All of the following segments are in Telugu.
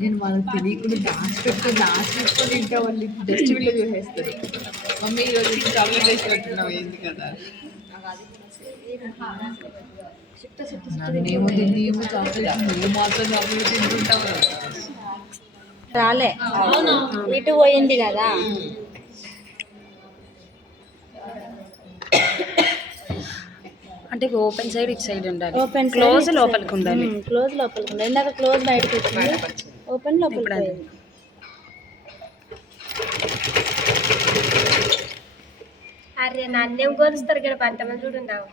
నేను వాళ్ళకి తెలియకుండా దాచిపెట్టుకొని ఇంకా వాళ్ళు డస్ట్బిన్లో చూసేస్తారు. మమ్మీ ఈరోజు చాక్లెట్ వేసి పెట్టున్నావు ఏంది కదా నన్నేమో తినేమో చాక్లెట్ నువ్వు మాత్రం చాక్లెట్ తింటుంటావు రాలే ఇటు పోయింది కదా. అంటే ఓపెన్ సైడ్ ఇటు సైడ్ ఉండాలి. ఓపెన్ క్లోజ్ లోపలికి ఉండాలి. క్లోజ్ లోపలికి ఉండాలి. ఇందాక క్లోజ్ బయటకు వచ్చింది, ఓపెన్ లోపలికి పోయింది. అరే నన్నేం కోరుస్తారు ఇక్కడ పంతమంది చూడుందావు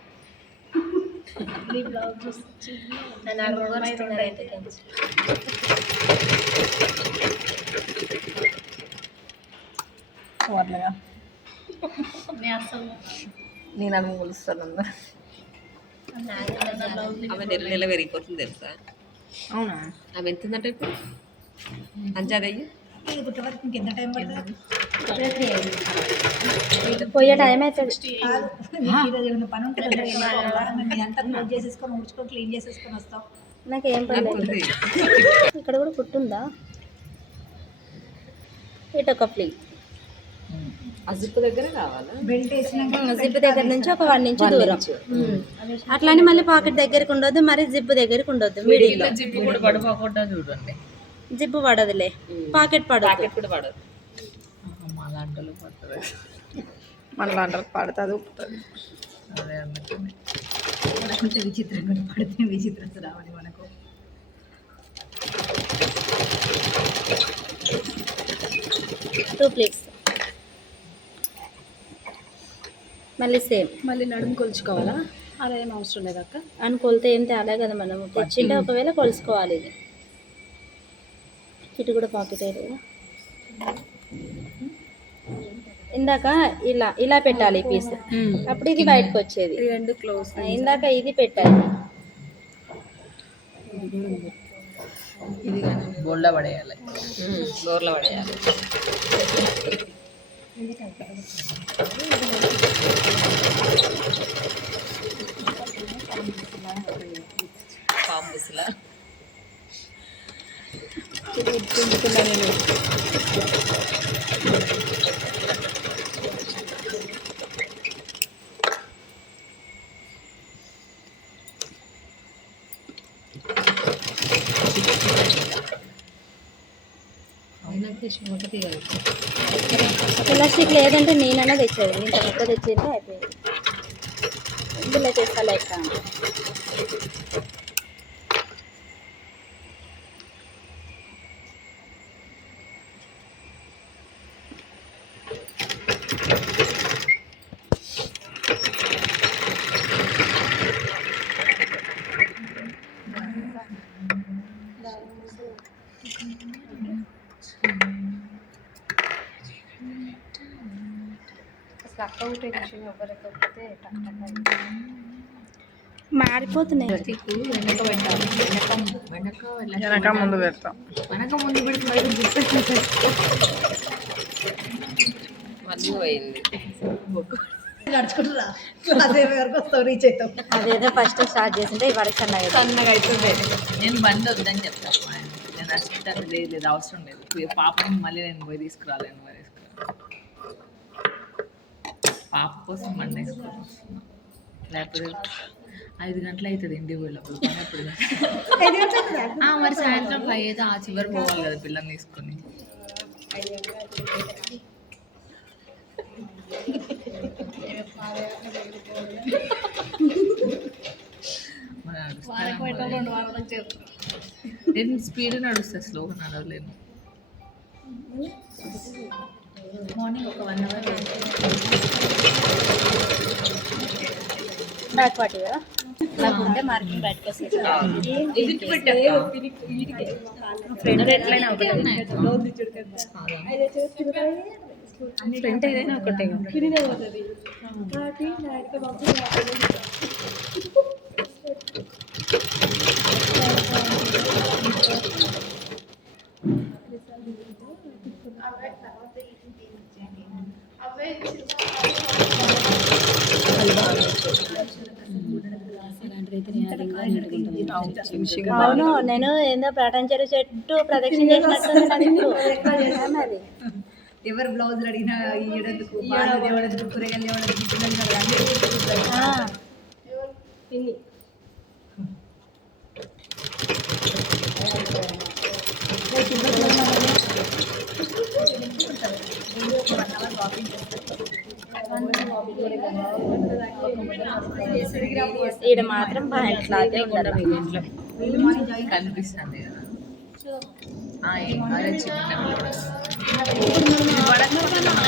నేను అమ్మ కొలుస్తాను ఆమె నెల పెరిగిపోతుంది తెలుసా. అవునా? ఆమె ఎంతుందంటే అంజాదయ్యి పోయే టైం అవుతుంది. నాకేం పర్లేదు. ఇక్కడ కూడా కుట్టుందా? ఇటు ఒక ఫ్లీ జిప్ దగ్గర కావాలా? జిప్ దగ్గర నుంచి ఒక 1 ఇంచ్ దూరం. అట్లానే మళ్ళీ పాకెట్ దగ్గరికి ఉండొద్దు, మరి జిప్ దగ్గరికి ఉండొద్దు. మిడిల్లో జిప్ కూడా పడిపోకుండా చూడండి. జిప్ పడదులే, పాకెట్ పడదు. కూడా పడదు. మా లాంటలు పడుతుంది, మన లాంటి పడుతుంది ఉప్పుతుంది. అదే అందుకని అనుకుంటే విచిత్రంగా పడితే విచిత్రం రావాలి మనకు. టూ ప్లేట్స్ మళ్ళీ సేమ్. మళ్ళీ నడుము కొలుచుకోవాలా? అలా ఏం అవసరం లేదు అక్క. అని కొలితే ఏం తేలే కదా, మనం తెచ్చింటే ఒకవేళ కొలుసుకోవాలి. ఇది ఇటు కూడా పాకెట్ అయ్యేది కదా. ఇందాక ఇలా ఇలా పెట్టాలి ఈ పీస్, అప్పుడు ఇది బయటకు వచ్చేది. రెండు క్లోజ్. ఇందాక ఇది పెట్టాలి, ఇది కానీ బోర్లో పడేయాలి, బోర్లో పడేయాలి. పాంబుస్లా ప్లాస్టిక్ లేదంటే నేనైనా తెచ్చేది. నేను మొక్క తెచ్చింటే అయిపోయింది. ఇందులో చేస్తా లెక్క. మారిపోతున్నాయి. వెనక ముందు పెడతాం. వెనక ముందు పెడితే మళ్ళీ పోయింది. నడుచుకుంటురా అదే వరకు వస్తావు, రీచ్ అవుతావు. అదేదో ఫస్ట్ స్టార్ట్ చేసింటే ఇవాళ సన్నగా అవుతుంది. నేను బండి వద్దని చెప్తాను. నేను నడుచుకుంటాను. లేదు అవసరం లేదు. పాపని మళ్ళీ నేను పోయి తీసుకురాలేను. పాప కోసం బండి వేసుకొని వస్తున్నా. లేకపోతే 5 గంటలు అవుతుంది ఇంటికి వెళ్ళప్పుడు. మరి సాయంత్రం 5 ఆ చివరి పోవాలి కదా పిల్లల్ని తీసుకొని. నేను స్పీడ్ నడుస్తా, స్లోగా నడవలేను. మార్నింగ్ ఒక 1 అవర్ బ్యాక్ పార్టీ కదా నాకు ఉంటే మార్కింగ్ బయటకు వస్తుంది. ఫ్రంట్ ఎట్లయినా ఒకటే, ఫ్రంట్ ఏదైనా ఒకటే. అలాంటివి అయితే ఫినిషింగ్ అవును నేను ఏందో ప్రటంచరు చెట్టు ప్రదక్షిణ చేసినట్టుంది నాకు ఇప్పుడు. మరి ఎవరు బ్లౌజులు అడిగినా ఇయ్యడందుకు పాలు తేవడందుకు కూరగాయలు తేవడందుకు పిల్లలు కదా అన్నీ ఆ, ఈడ మాత్రం ప్యాంట్ క్లాతే ఉండాలి. కనిపిస్తుంది కదా ఏం కాదు, చిన్న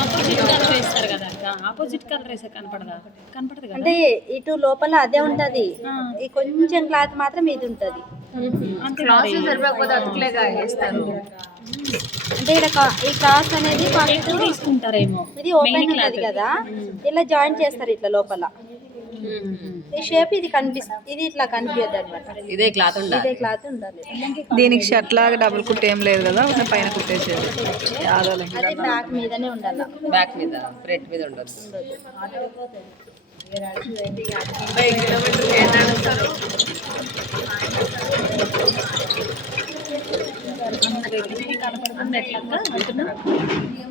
ఆపోజిట్ కలర్ వేస్తారు కదా అక్క, ఆపోజిట్ కలర్ వేస్తే కనపడదు కదా. అంటే ఇటు లోపల అదే ఉంటది, ఈ కొంచెం క్లాత్ మాత్రం ఇది ఉంటది. క్లాస్ సరిపోకపోతే అతుకులేగా వేస్తారు. అంటే ఇక్కడ ఈ క్లాత్ అనేది ఎక్కువ తీసుకుంటారేమో. ఇది ఓపెన్ ఉంటది కదా, ఇలా జాయిన్ చేస్తారు ఇట్లా లోపల. ఈ షేప్ ఇది కనిపిస్తుంది, ఇది ఇట్లా కనిపించదు అనమాట. ఇదే క్లాత్ ఉండాలి. ఇదే క్లాత్ ఉండాలి. దీనికి షర్ట్ లాగా డబుల్ కుట్ ఏం లేదు కదా, పైన కుట్టేసేది. అది బ్యాక్ మీదనే ఉండాలి. బ్యాక్ మీద ఫ్రంట్ మీద ఉండదు.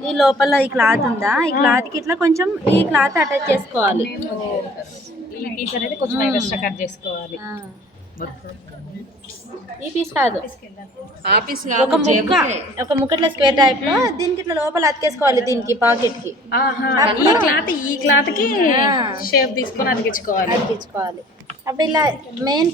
ఈ లోపల ఈ క్లాత్ ఉందా, ఈ క్లాత్ కి ఇట్లా కొంచెం ఈ క్లాత్ అటాచ్ చేసుకోవాలి. ఈ పీస్ అనేది కొంచెం ఎక్స్ట్రా కట్ చేసుకోవాలి. ఈ పీస్ కాదు, ఆఫీస్ ఒక ముక్క ఇట్లా స్క్వేర్ టైప్ లో దీనికి ఇట్లా లోపల అతికేసుకోవాలి, దీనికి పాకెట్ కి ఈ క్లాత్ కి షేప్ తీసుకొని అతికించుకోవాలి. అతికించుకోవాలి. అప్పుడు ఇలా మెయిన్